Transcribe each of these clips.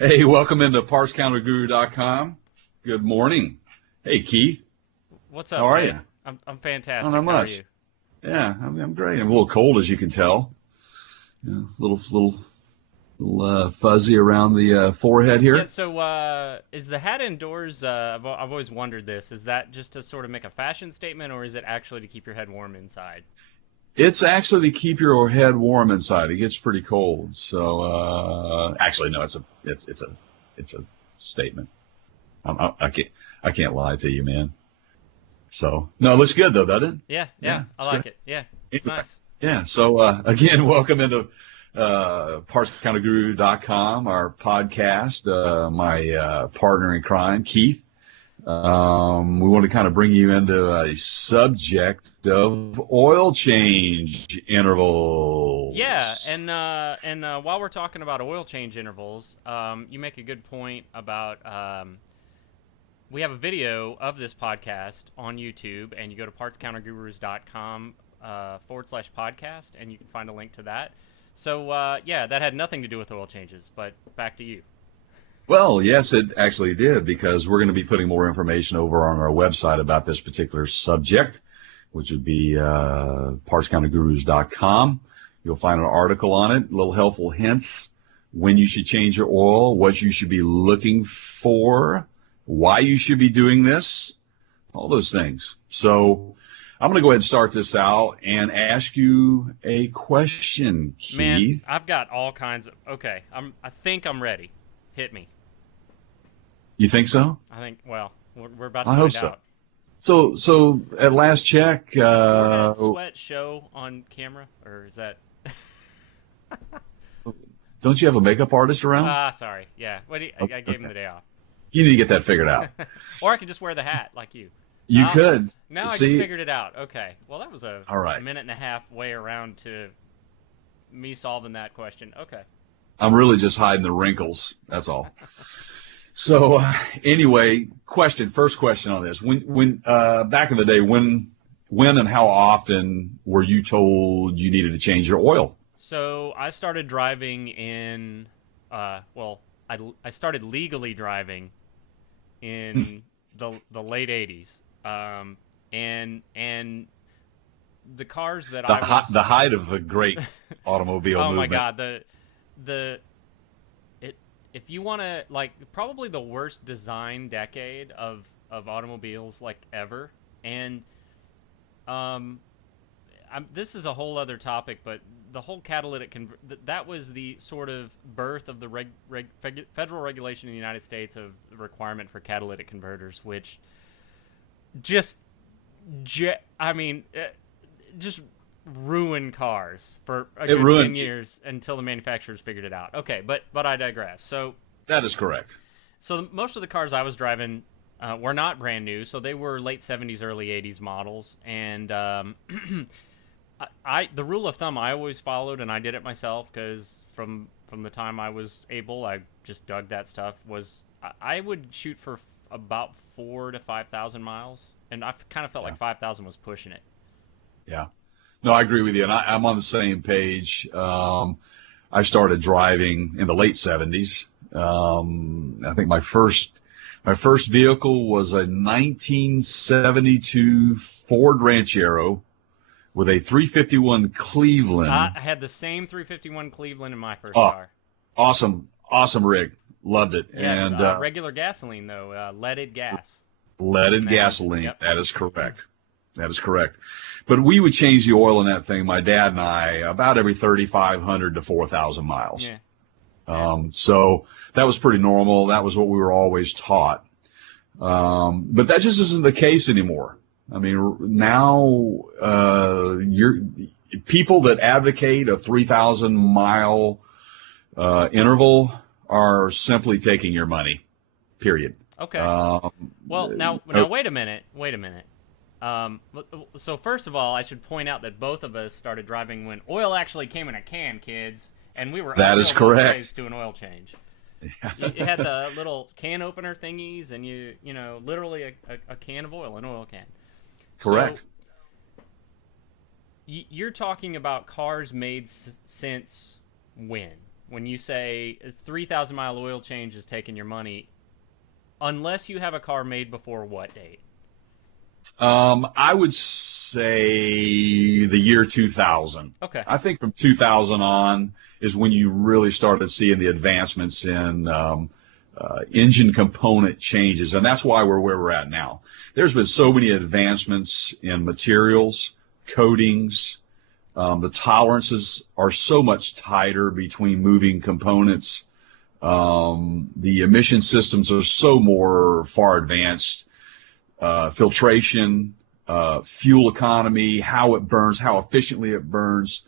Hey, welcome into PartsCounterGuru.com. Good morning. Hey, Keith. What's How up, are Jay? you? I'm I don't know fantastic. How are much. you? Yeah, I'm great. I'm a little cold, as you can tell. A little fuzzy around the forehead Yeah, here. so is the hat indoors? I've always wondered this. Is that just to sort of make a fashion statement, or is it actually to keep your head warm inside? It's actually to keep your head warm inside. It gets pretty cold. So, actually, no, it's a statement. I can't lie to you, man. So, no, it looks good though, doesn't it? Yeah, yeah, Yeah, I it's good. like it. Yeah, it's Anyway, nice. yeah. So again, welcome into PartsCounterGuru.com, our podcast. My partner in crime, Keith. We want to kind of bring you into a subject of oil change Yeah, and intervals. while we're talking about oil change intervals, you make a good point about we have a video of this podcast on YouTube, and you go to partscountergurus.com /podcast, and you can find a link to that. So, yeah, that had nothing to do with oil changes, but back to you. Well, yes, it actually did, because we're going to be putting more information over on our website about this particular subject, which would be partscountergurus.com. You'll find an article on it, little helpful hints, when you should change your oil, what you should be looking for, why you should be doing this, all those things. So I'm going to go ahead and start this out and ask you a question, Man, Keith. I've got all kinds of. Okay, I think I'm ready. Hit me. You think so? I think. Well, we're about to I hope find so. out. So at Does last check, does forehead sweat show on camera, or is that? don't you have a makeup artist around? Sorry. Yeah. Okay. I gave him the day off. You need to get that figured out. Or I could just wear the hat like you. You Ah, could. now I just See, figured it out. Okay. Well, that was a all right. minute and a half way around to me solving that question. Okay. I'm really just hiding the wrinkles. That's all. So anyway, first question on this. When back in the day, when and how often were you told you needed to change your oil? So I started driving in, well, I started legally driving in the late '80s, and the cars that I The was, height of the great automobile oh my movement. god, the it if you want to like probably the worst design decade of automobiles like ever, and um this is a whole other topic, but the whole catalytic that was the sort of birth of the federal regulation in the United States of the requirement for catalytic converters, which just, I mean, just ruined cars for a It good 10 ruined. years until the manufacturers figured it out. Okay, but I digress. That is correct. So most of the cars I was driving were not brand new, so they were late '70s, early '80s models, and the rule of thumb I always followed, and I did it myself because from the time I was able, I just dug that stuff. Was I would shoot for about 4 to 5 thousand miles, and I kind of felt Yeah. like 5,000 was pushing it. Yeah. No, I agree with you, and I'm on the same page. I started driving in the late '70s. I think my first vehicle was a 1972 Ford Ranchero with a 351 I Cleveland. had the same 351 Cleveland in my first Oh, car. awesome rig, loved it, Yeah, and regular gasoline though, leaded gas in leaded that engine. gasoline. Yep. That is correct. That is correct. But we would change the oil in that thing, my dad and I, about every 3,500 to 4,000 miles. Yeah. Yeah. So that was pretty normal. That was what we were always taught. But that just isn't the case anymore. I mean, now people that advocate a 3,000 mile interval are simply taking your money. Period. Okay. Um, Well, now wait a minute. Wait a minute. So first of all, I should point out that both of us started driving when oil actually came in a can, kids, and we were that is uphill both ways correct. to an oil change. You had the little can opener thingies, and you know, literally a can of oil, an oil can. So Correct. you're talking about cars made since when? when you say 3,000 mile oil change is taking your money, unless you have a car made before what date? I would say the year 2000. Okay. I think from 2000 on is when you really started seeing the advancements in engine component changes, and that's why we're where we're at now. There's been so many advancements in materials, coatings. The tolerances are so much tighter between moving components. The emission systems are so more far advanced. Filtration, fuel economy, how it burns, how efficiently it burns,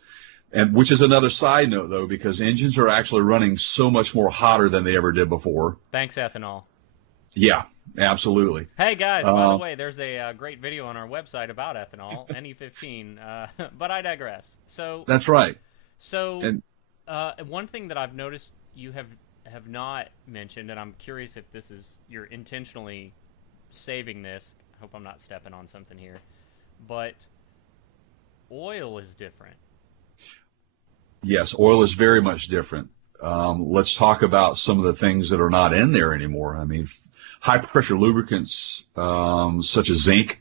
and which is another side note though, because engines are actually running so much more hotter than they ever did before. Thanks, ethanol. Yeah, absolutely. Hey guys, by the Uh, way, there's a great video on our website about ethanol, NE15. But I digress. that's right. So And one thing that I've noticed you have not mentioned, and I'm curious if this is you're intentionally saving this. I hope I'm not stepping on something here, but oil is different. yes, oil is very much different. Let's talk about some of the things that are not in there anymore. I mean, high pressure lubricants, such as zinc,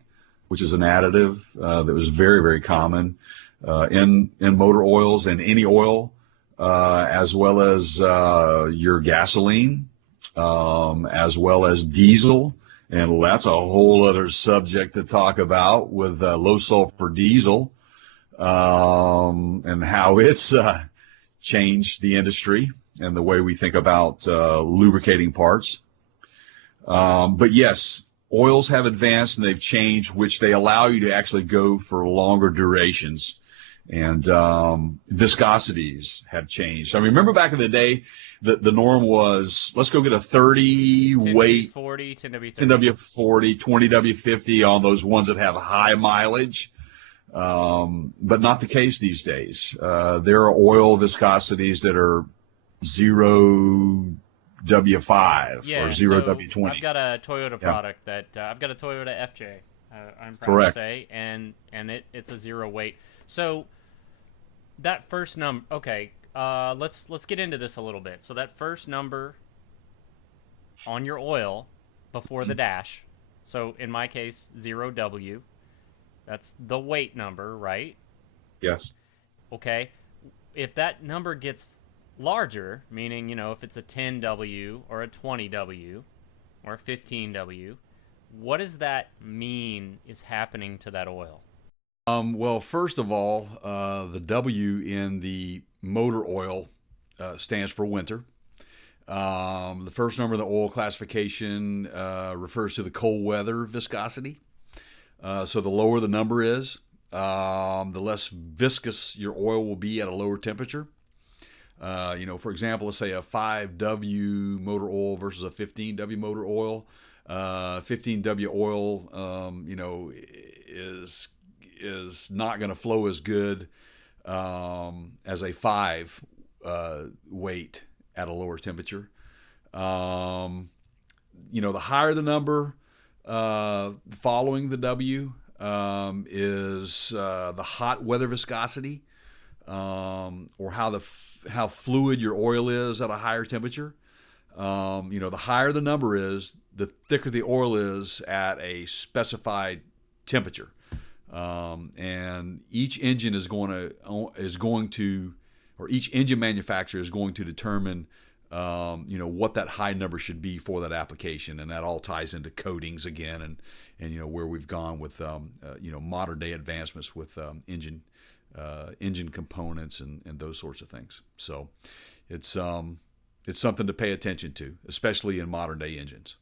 which is an additive that was very, very common in motor oils and any oil, as well as your gasoline, as well as diesel. And that's a whole other subject to talk about with low sulfur diesel and how it's changed the industry and the way we think about lubricating parts. But yes, oils have advanced and they've changed, which they allow you to actually go for longer durations. And viscosities have changed. I mean, remember back in the day, the norm was let's go get a 30 weight 10W40, 10W30. 10W40, 20W50 on those ones that have high mileage. But not the case these days. There are oil viscosities that are 0W5 Yeah, or so 0W20. I've got a Toyota Yeah, product that I've got a Toyota FJ. I'm proud to correct. say, and it's a zero weight. So that first number, okay. Let's get into this a little bit. So that first number on your oil before the dash. So in my case, 0W. That's the weight number, right? Yes. Okay. If that number gets larger, meaning, if it's a 10W or a 20W or a 15W, what does that mean is happening to that oil? Well, first of all, the W in the motor oil stands for winter. The first number of the oil classification refers to the cold weather viscosity. So the lower the number is, the less viscous your oil will be at a lower temperature. For example, let's say a 5W motor oil versus a 15W motor oil. 15W oil, is not going to flow as good as a 5 weight at a lower temperature. The higher the number following the W is the hot weather viscosity, or how fluid your oil is at a higher temperature. The higher the number is, the thicker the oil is at a specified temperature. And each engine or each engine manufacturer is going to determine, what that high number should be for that application, and that all ties into coatings again, and where we've gone with, modern day advancements with engine components and those sorts of things. So, it's something to pay attention to, especially in modern day engines.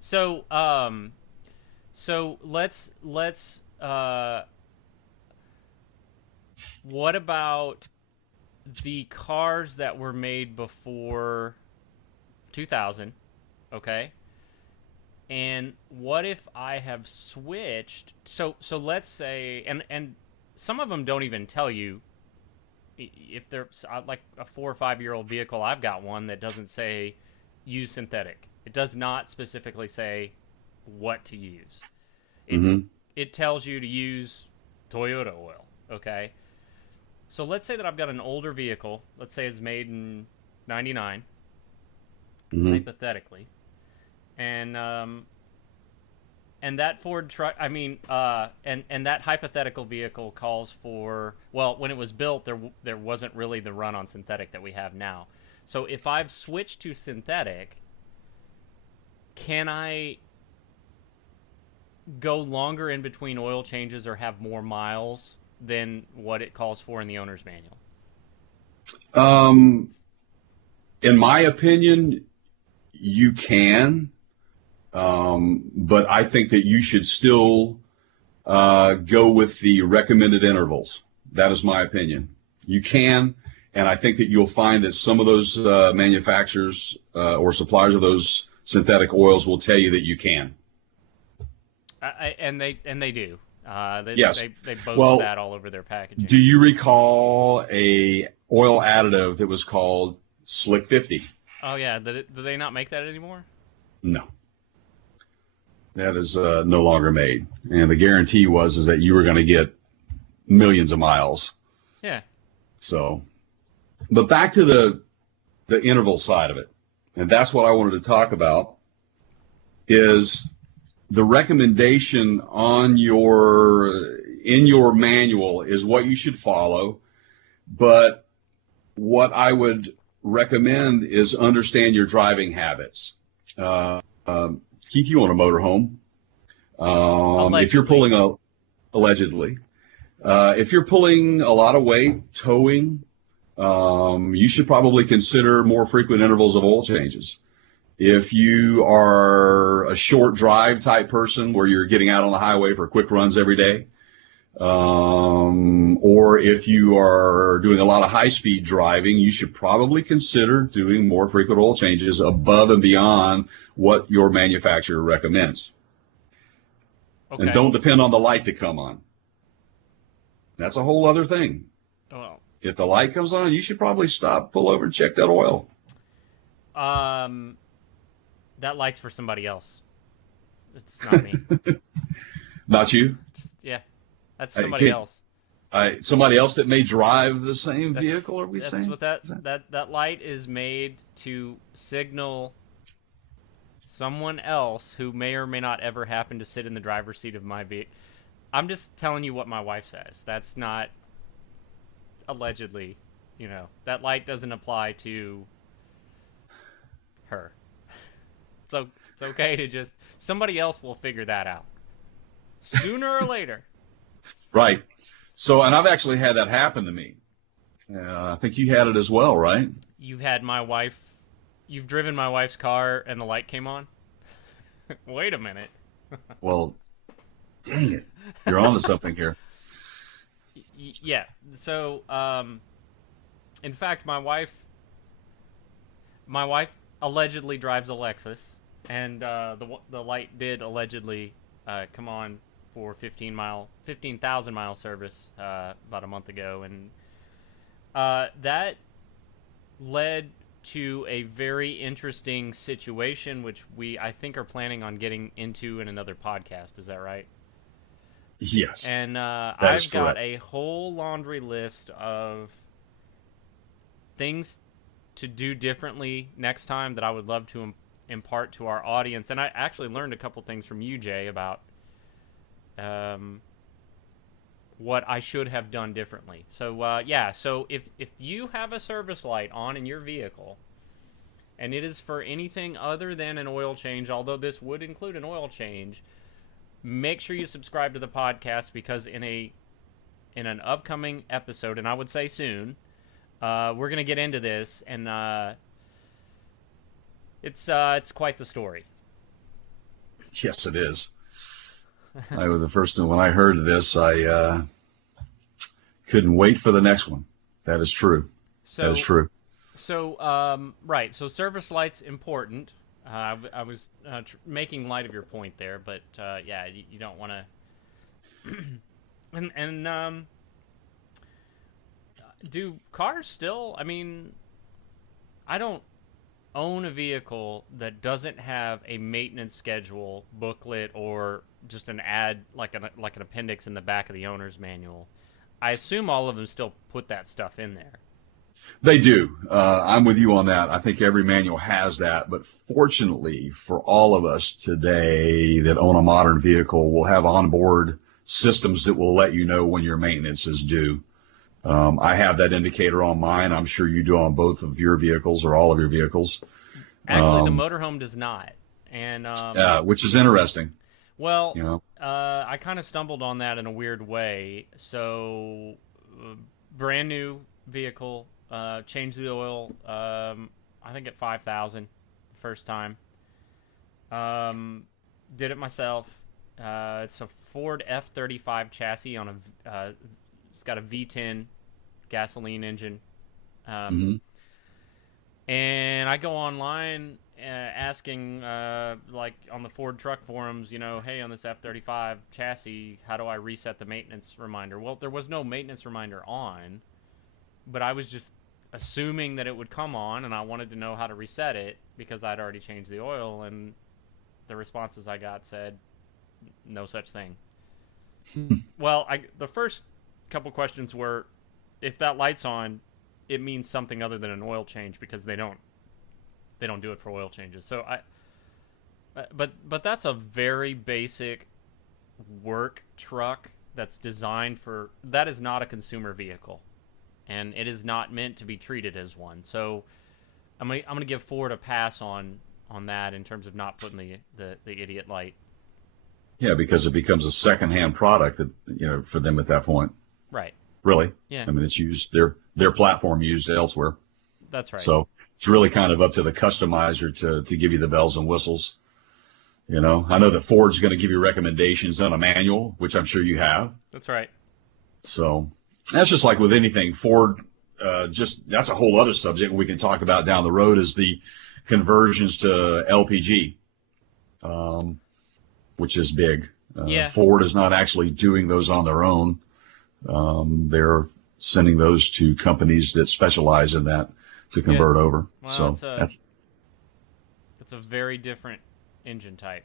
So, let's what about the cars that were made before 2000, okay? And what if I have switched? So let's say, and some of them don't even tell you if they're like a 4 or 5 year old vehicle. I've got one that doesn't say use synthetic. It does not specifically say what to use. It Mm-hmm. it tells you to use Toyota oil, okay? So let's say that I've got an older vehicle. Let's say it's made in '99, Hmm. hypothetically, and that Ford truck, I mean, and that hypothetical vehicle calls for, well, when it was built, there wasn't really the run on synthetic that we have now. So if I've switched to synthetic, can I go longer in between oil changes or have more miles than what it calls for in the owner's manual? Um, in my opinion, you can, but I think that you should still go with the recommended intervals. That is my opinion. You can, and I think that you'll find that some of those manufacturers or suppliers of those synthetic oils will tell you that you can. And they do. Yes. They boast Well, that all over their packaging. do you recall a oil additive that was called Slick 50? Oh yeah, do they not make that anymore? No, that is no longer made, and the guarantee was is that you were going to get millions of miles. Yeah. So, but back to the interval side of it, and that's what I wanted to talk about, is the recommendation on in your manual is what you should follow, but what I would recommend is understand your driving habits. Uh, Keith, you own a motorhome. If you're Allegedly. Allegedly, if you're pulling a lot of weight, towing, you should probably consider more frequent intervals of oil changes. If you are a short drive type person where you're getting out on the highway for quick runs every day, or if you are doing a lot of high-speed driving, you should probably consider doing more frequent oil changes above and beyond what your manufacturer recommends. Okay. And don't depend on the light to come on. That's a whole other thing. Well, If the light comes on, you should probably stop, pull over, and check that oil. that light's for somebody else. It's not me. Not you. Yeah, that's Hey, somebody else. Somebody else that may drive the same vehicle, are we That's saying? what that light is made to signal someone else who may or may not ever happen to sit in the driver's seat of my vehicle. I'm just telling you what my wife says. That's not allegedly, that light doesn't apply to her. So it's okay to just, somebody else will figure that out sooner or later. Right. So, and I've actually had that happen to me. I think you had it as well, right? You've driven my wife's car and the light came on? Wait a minute. Well, dang it. You're onto something here. Yeah. So, in fact, my wife allegedly drives a Lexus, and the light did allegedly come on for 15,000 mile service about a month ago, and that led to a very interesting situation, which I think are planning on getting into in another podcast. Is that right? Yes. And I've got a whole laundry list of things to do differently next time that I would love to impart to our audience. And I actually learned a couple things from you, Jay, about what I should have done differently. So, so if you have a service light on in your vehicle, and it is for anything other than an oil change, although this would include an oil change, make sure you subscribe to the podcast, because in an upcoming episode, and I would say soon, we're going to get into this, and it's quite the story. Yes, it is. I was the first one. When I heard this, I couldn't wait for the next one. That is true. That is true. So, right. So service light's important. I was making light of your point there, but yeah, you don't want to. and do cars still? I mean, I don't own a vehicle that doesn't have a maintenance schedule booklet or just an ad like an appendix in the back of the owner's manual. I assume all of them still put that stuff in there. They do. I'm with you on that. I think every manual has that, but fortunately for all of us today that own a modern vehicle, we'll have onboard systems that will let you know when your maintenance is due. I have that indicator on mine. I'm sure you do on both of your vehicles or all of your vehicles. Actually, the motorhome does not, and Which is interesting. well, You know, I kind of stumbled on that in a weird way. So, brand new vehicle, changed the oil. I think at 5,000 the first time. Did it myself. It's a Ford F-35 chassis on a. It's got a V10 gasoline engine. hmm And I go online asking, like on the Ford truck forums, hey, on this F-35 chassis, how do I reset the maintenance reminder? Well, there was no maintenance reminder on, but I was just assuming that it would come on, and I wanted to know how to reset it because I'd already changed the oil, and the responses I got said no such thing. Well, the first couple questions were, if that light's on, it means something other than an oil change because they don't do it for oil changes. So but that's a very basic work truck that's designed for, that is not a consumer vehicle, and it is not meant to be treated as one. So I'm gonna give Ford a pass on that in terms of not putting the idiot light. Yeah, because it becomes a secondhand product that, for them at that point. Right. Really. Yeah. I mean, it's used, their platform used elsewhere. That's right. So it's really kind of up to the customizer to give you the bells and whistles. I know that Ford's going to give you recommendations on a manual, which I'm sure you have. That's right. So that's just like with anything. Ford, that's a whole other subject we can talk about down the road, is the conversions to LPG, which is big. Yeah. Ford is not actually doing those on their own. They're sending those to companies that specialize in that to convert over. Well, so it's a very different engine type.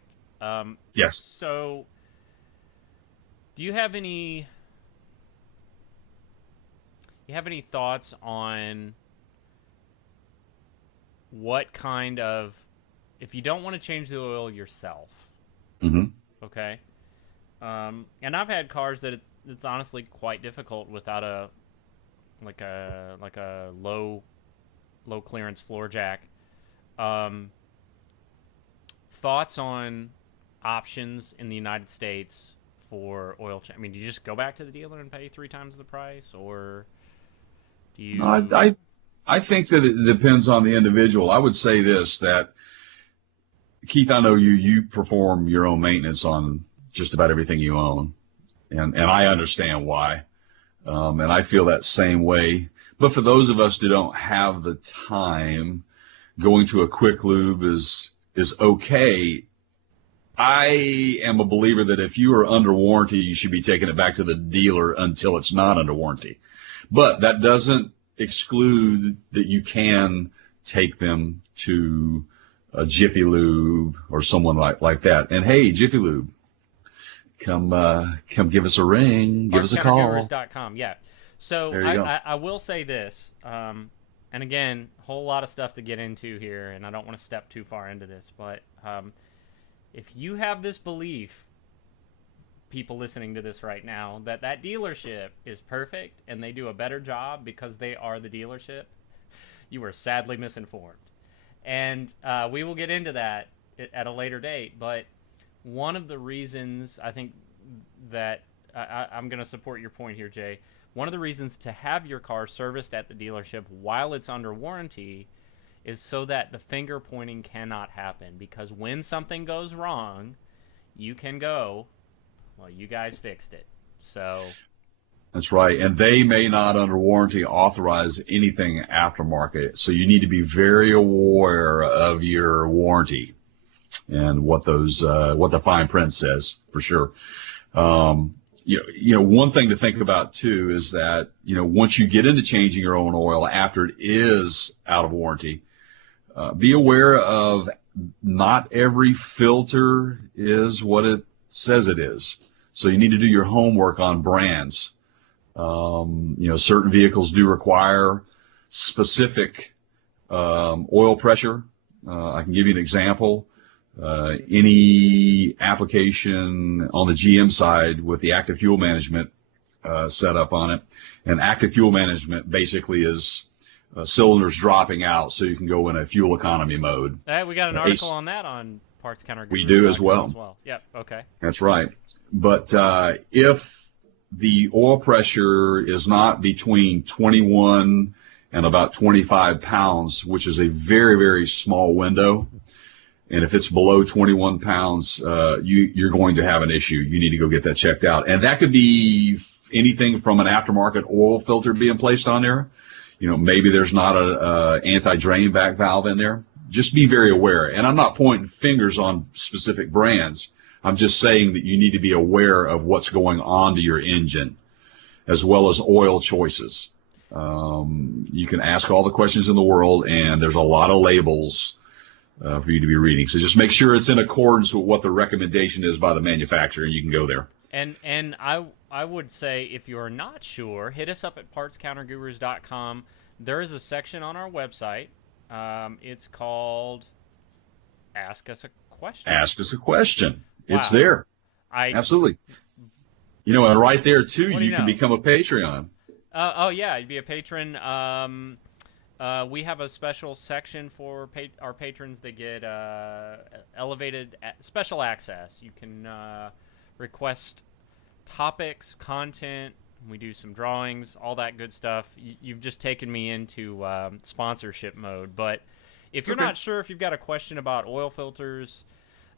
Yes. So, do you have any thoughts on what kind of, if you don't want to change the oil yourself, Mm-hmm. okay? And I've had cars that it's honestly quite difficult without a low clearance floor jack. Thoughts on options in the United States for oil change? I mean, do you just go back to the dealer and pay 3 times the price, or do you? I think that it depends on the individual. I would say this, that Keith, I know you perform your own maintenance on just about everything you own, and I understand why, and I feel that same way. But for those of us that don't have the time, going to a quick lube is okay. I am a believer that if you are under warranty, you should be taking it back to the dealer until it's not under warranty. But that doesn't exclude that you can take them to a Jiffy Lube or someone like that. And hey, Jiffy Lube, come give us a ring, give us a call. PartsCounterGurus.com, yeah. So There you go. I will say this, and again, a whole lot of stuff to get into here, and I don't want to step too far into this, but if you have this belief, people listening to this right now, that dealership is perfect and they do a better job because they are the dealership, you are sadly misinformed. And we will get into that at a later date, but one of the reasons I think that I'm going to support your point here, Jay, one of the reasons to have your car serviced at the dealership while it's under warranty is so that the finger pointing cannot happen, because when something goes wrong, you can go, well, you guys fixed it. So That's right. And they may not, under warranty, authorize anything aftermarket. So you need to be very aware of your warranty and what the fine print says, for sure. One thing to think about too is that, once you get into changing your own oil after it is out of warranty, be aware of not every filter is what it says it is. So you need to do your homework on brands. Certain vehicles do require specific oil pressure. I can give you an example. Any application on the GM side with the active fuel management set up on it, and active fuel management basically is cylinders dropping out so you can go in a fuel economy mode. We got an article on that on Parts Counter Gurus. We do as well. Yep. Okay. That's right. But if the oil pressure is not between 21 and about 25 pounds, which is a very, very small window, and if it's below 21 pounds, you're going to have an issue. You need to go get that checked out. And that could be anything from an aftermarket oil filter being placed on there. Maybe there's not a anti-drain back valve in there. Just be very aware. And I'm not pointing fingers on specific brands. I'm just saying that you need to be aware of what's going on to your engine, as well as oil choices. You can ask all the questions in the world, and there's a lot of labels for you to be reading. So just make sure it's in accordance with what the recommendation is by the manufacturer, and you can go there. And I would say, if you're not sure, hit us up at partscountergurus.com. There is a section on our website. It's called Ask Us a Question. Ask Us a Question. Wow. It's there. Absolutely. And right there, too, you can become a Patreon. Oh, yeah, you'd be a patron. We have a special section for our patrons. They get elevated special access. You can request topics, content. We do some drawings, all that good stuff. You've just taken me into sponsorship mode. But if you're not sure, if you've got a question about oil filters,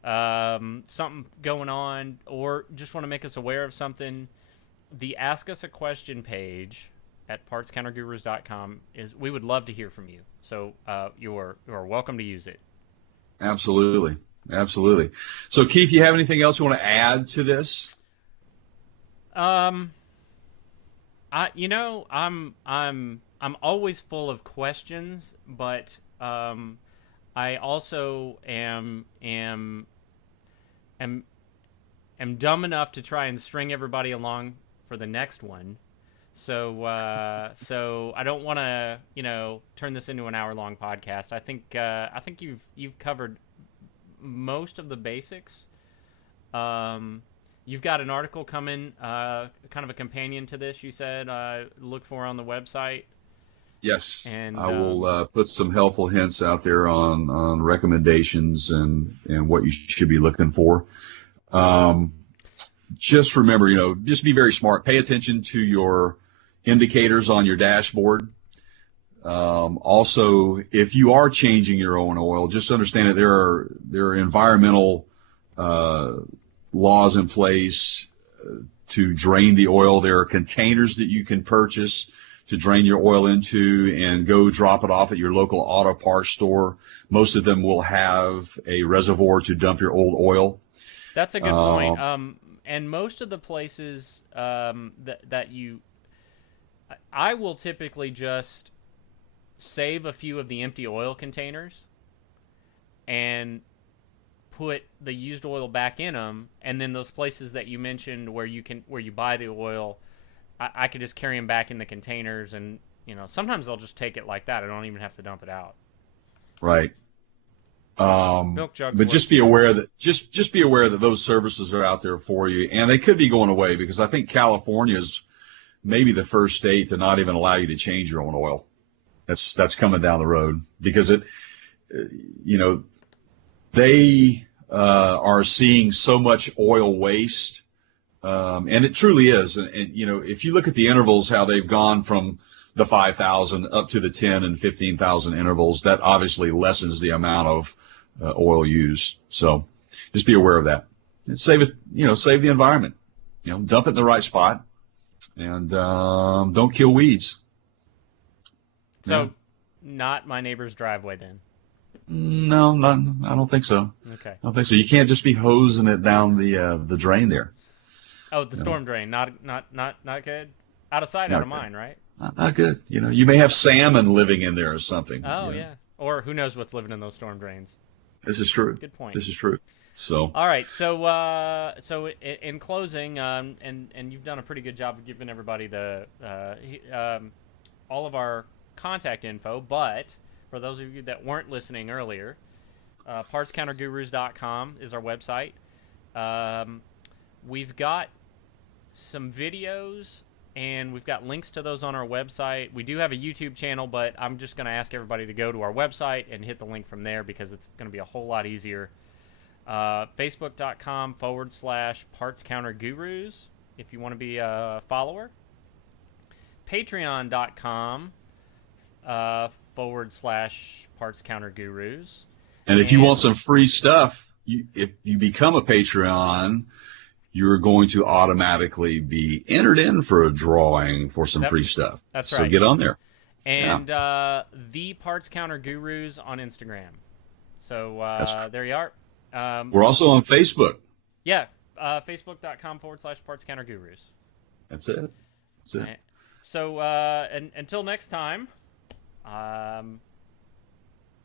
something going on, or just want to make us aware of something, the Ask Us a Question page at partscountergurus.com we would love to hear from you. So you are welcome to use it. Absolutely. So Keith, you have anything else you want to add to this? I'm always full of questions, but I also am dumb enough to try and string everybody along for the next one. So I don't want to, turn this into an hour-long podcast. I think you've covered most of the basics. You've got an article coming, kind of a companion to this. You said look for on the website. Yes, and I will put some helpful hints out there on recommendations and what you should be looking for. Just remember, just be very smart. Pay attention to your indicators on your dashboard. Also, if you are changing your own oil, just understand that there are environmental laws in place to drain the oil. There are containers that you can purchase to drain your oil into and go drop it off at your local auto parts store. Most of them will have a reservoir to dump your old oil. That's a good point. And most of the places I will typically just save a few of the empty oil containers and put the used oil back in them, and then those places that you mentioned where you buy the oil, I could just carry them back in the containers, and sometimes they'll just take it like that. I don't even have to dump it out. Right. Milk jugs. But just be aware that those services are out there for you, and they could be going away, because I think California is maybe the first state to not even allow you to change your own oil. That's coming down the road, because they are seeing so much oil waste, and it truly is. And if you look at the intervals, how they've gone from the 5,000 up to the 10 and 15,000 intervals, that obviously lessens the amount of oil used. So just be aware of that. And save it, save the environment. Dump it in the right spot, and don't kill weeds. So, not my neighbor's driveway then? No, I don't think so. Okay. I don't think so. You can't just be hosing it down the drain there. Oh, the storm drain. Not good? Out of sight, out of mind, right? Not good. You may have salmon living in there or something. Oh, yeah. Or who knows what's living in those storm drains. This is true. Good point. This is true. So, All right, so in closing, and you've done a pretty good job of giving everybody the all of our contact info. But for those of you that weren't listening earlier, partscountergurus.com is our website. We've got some videos, and we've got links to those on our website. We do have a YouTube channel, but I'm just going to ask everybody to go to our website and hit the link from there because it's going to be a whole lot easier. Facebook.com/partscountergurus if you want to be a follower. Patreon.com /partscountergurus. and if you want some free stuff, if you become a Patreon, you're going to automatically be entered in for a drawing for some free stuff. That's right. So right. get on there. And the Parts Counter Gurus on Instagram. So right. there you are. We're also on Facebook. Yeah, Facebook.com /partscountergurus. That's it. That's it. So until next time.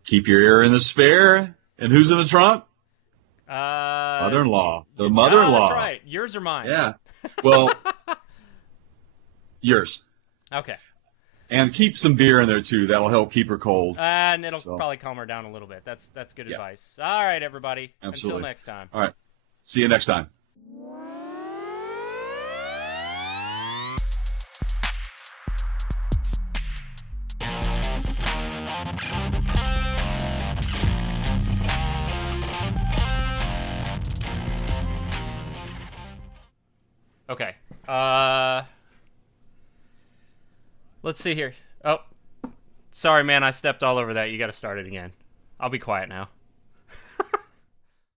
Keep your ear in the spare. And who's in the trunk? Mother-in-law. The mother-in-law. That's right. Yours or mine? Yeah. Well, yours. Okay. And keep some beer in there too. That'll help keep her cold. And it'll probably calm her down a little bit. That's good advice. All right, everybody. Absolutely. Until next time. All right. See you next time. Okay. Let's see here. Oh, sorry, man. I stepped all over that. You got to start it again. I'll be quiet now.